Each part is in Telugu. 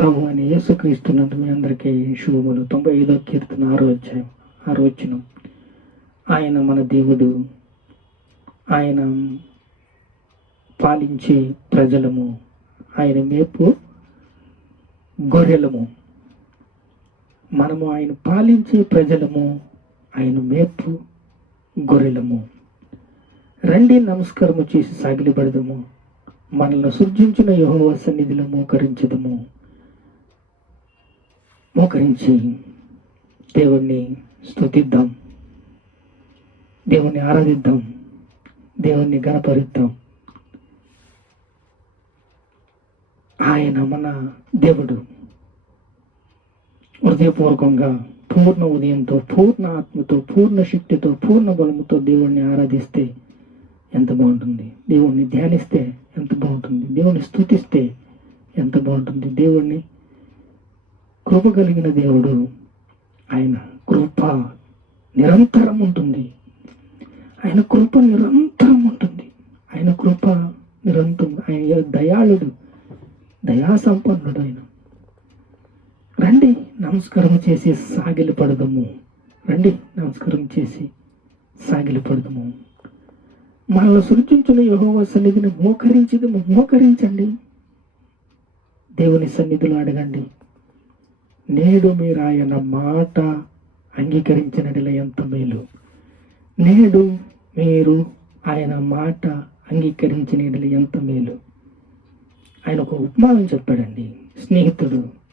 ప్రభు అని యేసుక్రీస్తున్నందు మీ అందరికీ శుభములు. తొంభై ఐదో కీర్తన ఆరో అధ్యాయం ఆరో వచ్చిన ఆయన మన దేవుడు. ఆయన పాలించే ప్రజలము. ఆయన మేపు గొర్రెలము. మనము ఆయన పాలించే ప్రజలము. ఆయన మేపు గొర్రెలము. రండి నమస్కారము చేసి సాగిలిపడదము మనల్ని సృజించిన యహోవ సన్నిధిలో మోకరించదము. మోకరించి దేవుణ్ణి స్తుతిద్దాం. దేవుణ్ణి ఆరాధిద్దాం. దేవుణ్ణి గణపరిద్దాం ఆయన మన దేవుడు. హృదయపూర్వకంగా పూర్ణ ఉదయంతో పూర్ణ ఆత్మతో పూర్ణ శక్తితో పూర్ణ బలముతో దేవుణ్ణి ఆరాధిస్తే ఎంత బాగుంటుంది. దేవుణ్ణి ధ్యానిస్తే ఎంత బాగుంటుంది. దేవుణ్ణి స్థుతిస్తే ఎంత బాగుంటుంది. దేవుణ్ణి కృప కలిగిన దేవుడు. ఆయన కృప నిరంతరం ఉంటుంది. ఆయన కృప నిరంతరం ఉంటుంది. ఆయన కృప నిరంతరం ఆయన దయాళుడు దయా సంపన్నుడు ఆయన. రండి నమస్కారం చేసి సాగిలి పడదము. రండి నమస్కారం చేసి సాగిలి పడదము. మనల్ని సృష్టించిన యహోవ సన్నిధిని మోకరించదము మోకరించండి. దేవుని సన్నిధిలో అడగండి. నేడు మీరు ఆయన మాట అంగీకరించినట్ల ఎంత మేలు. నేడు మీరు ఆయన మాట అంగీకరించిన ఎంత మేలు. ఆయన ఒక ఉపమానం చెప్పాడండి. స్నేహితుడు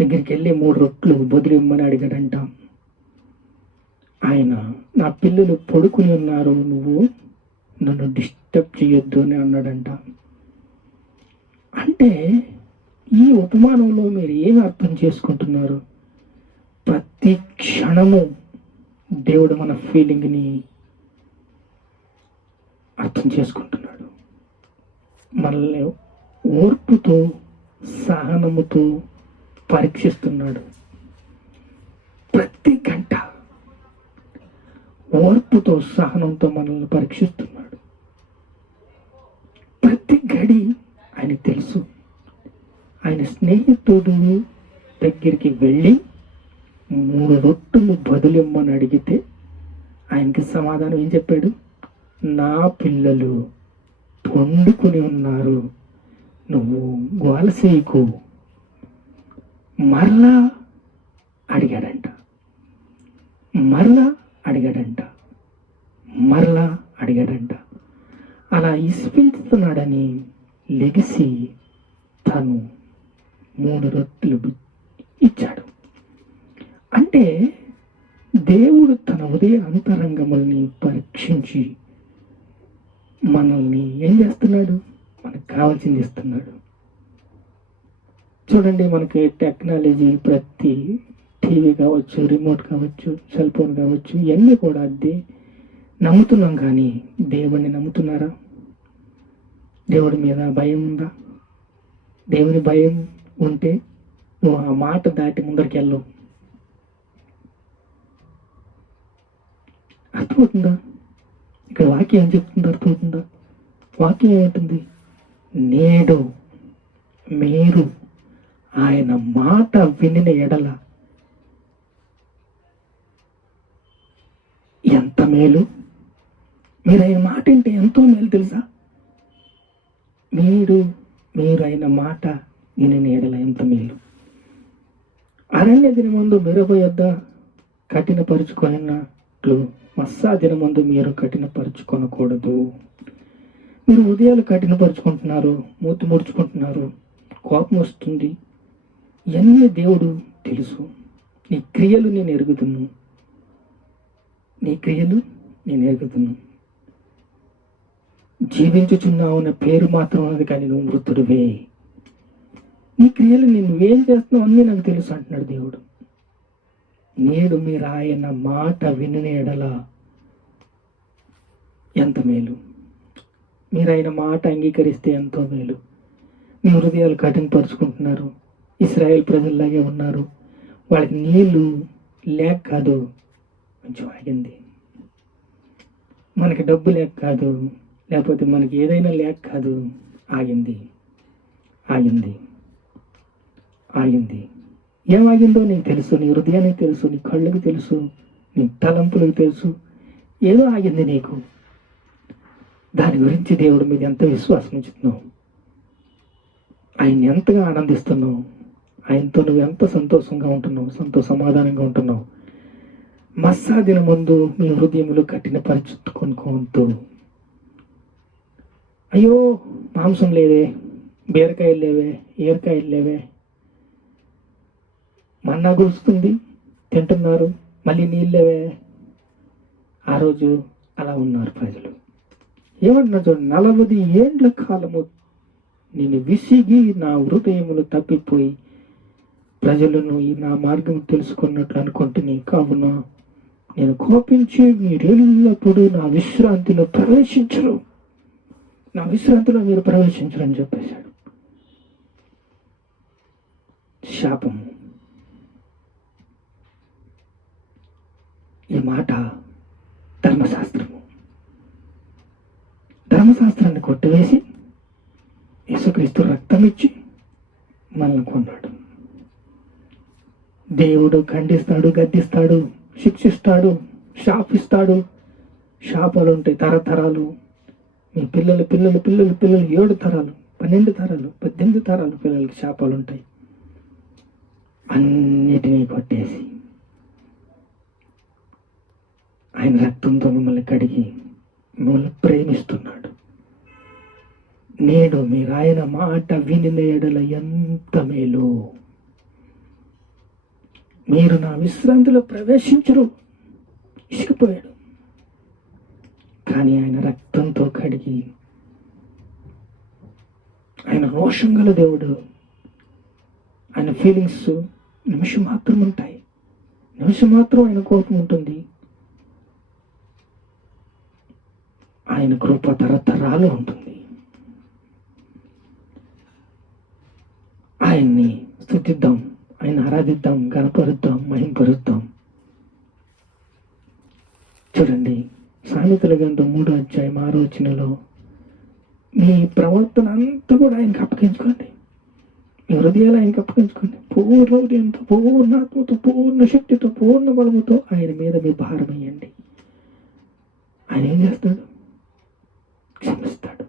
దగ్గరికి వెళ్ళి మూడు రొట్లు బదులు ఇమ్మని అడిగాడంట. ఆయన నా పిల్లలు పడుకుని ఉన్నారు నువ్వు నన్ను డిస్టర్బ్ చేయొద్దు అని అన్నాడంట. అంటే ఈ ఉపమానంలో మీరు ఏమి అర్థం చేసుకుంటున్నారు? ప్రతి క్షణము దేవుడు మన ఫీలింగ్ని అర్థం చేసుకుంటున్నాడు. మనల్ని ఓర్పుతో సహనముతో పరీక్షిస్తున్నాడు. ప్రతి గంట ఓర్పుతో సహనంతో మనల్ని పరీక్షిస్తున్నాడు. ప్రతి గడి ఆయన తెలుసు. ఆయన స్నేహితుడు దగ్గరికి వెళ్ళి మూడు రొట్టెలు బదులిమ్మని అడిగితే ఆయనకి సమాధానం ఏం చెప్పాడు? నా పిల్లలు పండుకుని ఉన్నారు. నువ్వు గోలసేయకు మరలా అడిగాడంట. మరలా అడిగాడంట. మరలా అడిగాడంట. అలా ఇస్పించుతున్నాడని లెగిసి తను మూడు రొట్టెలు ఇచ్చాడు. అంటే దేవుడు తన ఉదయ అంతరంగముల్ని పరీక్షించి మనల్ని ఏం చేస్తున్నాడు? మనకు కావాల్సింది ఇస్తున్నాడు. చూడండి మనకి టెక్నాలజీ ప్రతి టీవీ కావచ్చు రిమోట్ కావచ్చు సెల్ ఫోన్ కావచ్చు ఇవన్నీ కూడా అది నమ్ముతున్నాం కానీ దేవుడిని నమ్ముతున్నారా? దేవుడి మీద భయం ఉందా? దేవుని భయం ఉంటే నువ్వు ఆ మాట దాటి ముందరికి వెళ్ళవు అర్థమవుతుందా? ఇక్కడ వాక్యం ఏం చెప్తుందో అర్థమవుతుందా? వాక్యం ఏమంటుంది? నేడు మీరు ఆయన మాట వినిన ఎడల ఎంత మేలు? మీరు ఆయన మాట అంటే ఎంతో మేలు తెలుసా? మీరు మీరు ఆయన మాట నేను ఎడల ఎంత మేలు. అరణ్య దినమందు మెరుగు యొద్ద కఠినపరుచుకొనినట్లు మస్సా దినమందు మీరు కఠినపరుచుకొనకూడదు. మీరు ఉదయాలు కఠినపరుచుకుంటున్నారు మూతి ముడుచుకుంటున్నారు కోపం వస్తుంది. ఇవన్నీ దేవుడు తెలుసు? నీ క్రియలు నేను ఎరుగుతును నీ క్రియలు నేను ఎరుగుతును జీవించుచున్నావు అన్న పేరు మాత్రం ఉన్నది కానీ నువ్వు మృతుడివే. నీ క్రియలు నేను నువ్వేం చేస్తున్నావు అన్నీ నాకు తెలుసు అంటున్నాడు దేవుడు. నేడు మీరు ఆయన మాట వినిన ఎడల ఎంత మేలు. మీరు ఆయన మాట అంగీకరిస్తే ఎంతో మేలు. మీ హృదయాలు కఠినపరుచుకుంటున్నారు. ఇస్రాయేల్ ప్రజల్లాగే ఉన్నారు. వాళ్ళకి నీళ్ళు లేక కాదు కొంచెం ఆగింది. మనకి డబ్బు లేక కాదు లేకపోతే మనకి ఏదైనా లేక కాదు ఆగింది. ఆగింది. ఆగింది. ఏమాగిందో నీకు తెలుసు నీ హృదయానికి తెలుసు నీ కళ్ళకి తెలుసు నీ తలంపులకు తెలుసు. ఏదో ఆగింది నీకు. దాని గురించి దేవుడి మీద ఎంత విశ్వాసం ఉంచుతున్నావు? ఆయన ఎంతగా ఆనందిస్తున్నావు? ఆయనతో నువ్వు ఎంత సంతోషంగా ఉంటున్నావు? సంతో సమాధానంగా ఉంటున్నావు? మస్సాదిన ముందు మీ హృదయంలో కట్టిన పరిచుట్టుకొనుకోవద్దు అయ్యో మాంసం లేదే బీరకాయలు లేవే ఈరకాయలు లేవే మన్నా గురుస్తుంది తింటున్నారు. మళ్ళీ నీళ్ళేవే ఆ రోజు అలా ఉన్నారు ప్రజలు. ఏమంటున్నారు చూడండి నలభై ఏండ్ల కాలము నేను విసిగి నా హృదయములు తప్పిపోయి ప్రజలను ఈ నా మార్గం తెలుసుకున్నట్లు అనుకుంటుని కావున నేను కోపించి మీరెల్లప్పుడూ నా విశ్రాంతిలో ప్రవేశించరు నా విశ్రాంతిలో మీరు ప్రవేశించరు అని చెప్పేశాడు. శాపము. ఈ మాట ధర్మశాస్త్రము. ధర్మశాస్త్రాన్ని కొట్టివేసి యేసుక్రీస్తు రక్తం ఇచ్చి మనల్ని కొన్నాడు. దేవుడు ఖండిస్తాడు గద్దిస్తాడు శిక్షిస్తాడు శాపిస్తాడు. శాపాలు ఉంటాయి తరతరాలు. మీ పిల్లలు పిల్లలు పిల్లలు పిల్లలు ఏడు తరాలు పన్నెండు తరాలు పద్దెనిమిది తరాలు పిల్లలకి శాపాలు ఉంటాయి. అన్నిటినీ కొట్టేసి ఆయన రక్తంతో మిమ్మల్ని కడిగి మిమ్మల్ని ప్రేమిస్తున్నాడు. నేడు మీరు ఆయన మాట వినిన ఎడల ఎంత మేలు. మీరు నా విశ్రాంతిలో ప్రవేశించరు ఇసుకుపోయాడు కానీ ఆయన రక్తంతో కడిగి ఆయన రోషం గల దేవుడు ఆయన ఫీలింగ్స్ నిమిషం మాత్రం ఉంటాయి నిమిషం మాత్రం ఆయన కోపం ఉంటుంది. ఆయన కృప తరతరాలు ఉంటుంది. ఆయన్ని స్థుతిద్దాం ఆయన ఆరాధిద్దాం గణపరుద్దాం మహింపరుద్దాం. చూడండి సామెతల గ్రంథం మూడో అధ్యాయం ఆలోచనలో మీ ప్రవర్తన అంతా కూడా ఆయనకి అప్పగించుకోండి. మీ హృదయాలు ఆయనకి అప్పగించుకోండి. పూర్ణ హృదయంతో పూర్ణ ఆత్మతో పూర్ణ శక్తితో పూర్ణ బలముతో ఆయన మీద మీ భారం వేయండి ఆయన ఏం చేస్తాడు? క్షమిస్తాడు.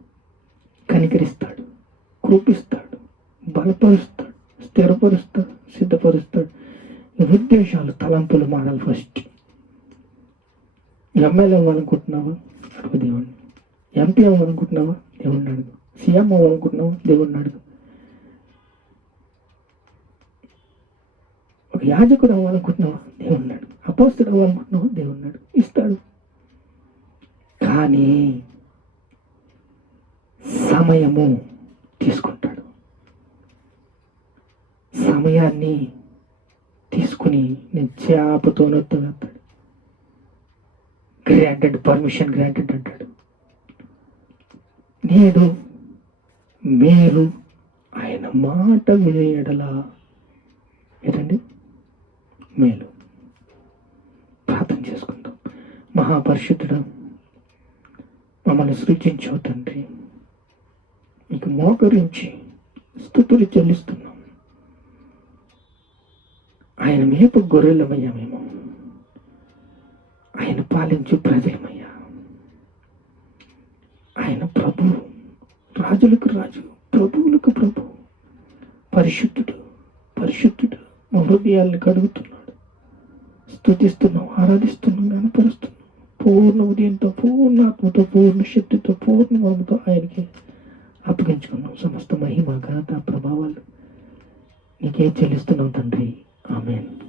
కనికరిస్తాడు. కృపిస్తాడు. బలపరుస్తాడు. స్థిరపరుస్తాడు. సిద్ధపరుస్తాడు. నిరుద్దేశాలు తలంపులు మారాలి ఫస్ట్ ఎమ్మెల్యే అవ్వాలనుకుంటున్నావా అడుగు దేవుణ్ణి. ఎంపీ అవ్వాలనుకుంటున్నావా దేవుణ్ణి అడుగు. సీఎం అవ్వాలనుకుంటున్నావా దేవుణ్ణి అడుగు. ఒక యాజకుడు అవ్వాలనుకుంటున్నావా దేవుణ్ణి అడుగు. అపోస్తుడు అవ్వాలనుకుంటున్నావా దేవుణ్ణి అడుగు. ఇస్తాడు. కానీ సమయము తీసుకుంటాడు. సమయాన్ని తీసుకుని నేను గ్రాంటెడ్ పర్మిషన్ గ్రాంటెడ్ అంటాడు. నేడు మీరు ఆయన మాట వినేయడలా ఏంటండి మేలు. ప్రార్థన చేసుకుందాం. మహాపరిశుద్ధుడు మమ్మల్ని సృజించవు తండ్రి. మీకు మోకరించి స్థుతులు చెల్లిస్తున్నాం. ఆయన మేపు గొర్రెలమయ్యా మేము. ఆయన పాలించు ప్రజలమయ్యా. ఆయన ప్రభు రాజులకు రాజు ప్రభువులకు ప్రభు పరిశుద్ధుడు పరిశుద్ధుడు మా కడుగుతున్నాడు. స్థుతిస్తున్నాం ఆరాధిస్తున్నాం కనపరుస్తున్నాం పూర్ణ ఉదయంతో పూర్ణ ఆత్మతో పూర్ణ శక్తితో పూర్ణ బలముతో ఆయనకి అప్పగించుకున్నాం. సమస్త మహిమ ఘనత ప్రభావాలు నీకే చెల్లిస్తున్నాం తండ్రి. ఆమెను.